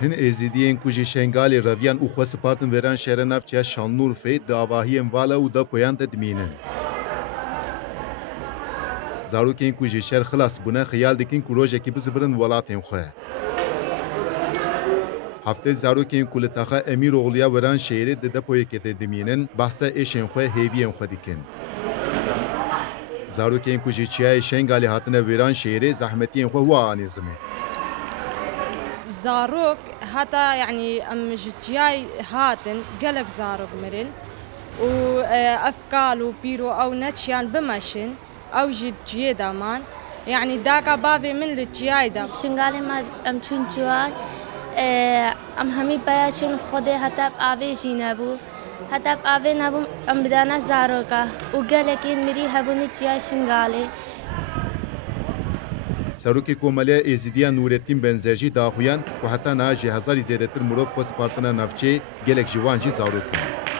Hin êzîdiyên ku ji Şengalê reviyan û xwe spartin veran şehra navçeya Şanlıurfê di avahiyên vala û depoyan de dimînin. Zarokên ku ji şer xilas bûne xeyal dikin ku rojekê bizibirin welatên xwe. Heftê zarokên ku li taxa Emîroğluya weran şehrê di depoyekê de dimînin, behsa êşên xwe hêviyên xwe dikin. Zarokên ku ji çiyayê Şengalê hatine wêran şehrê zehmetiyên xwe wa anî zimê. زاروك حتى يعني ام جتياي هاتن قلق زاروك مرن وافكال وبيرو او نتشيان بمشن او جتجي دامان يعني داكا بابي من الجياي دا شنغالي ما ام چون جوان ام همي بايا چون خودي حتى آوي جينابو حتى آوي نابو ام بدانا زاروكا وقلقين مري هبوني جياي شنغالي Serokê Komeliya Êzidiya Nûrettin Benzerjî daxuyan ku heta niha ji hezarî zêdetir mirov xwe spartina navçê gelek ji wan jî zarok bûn.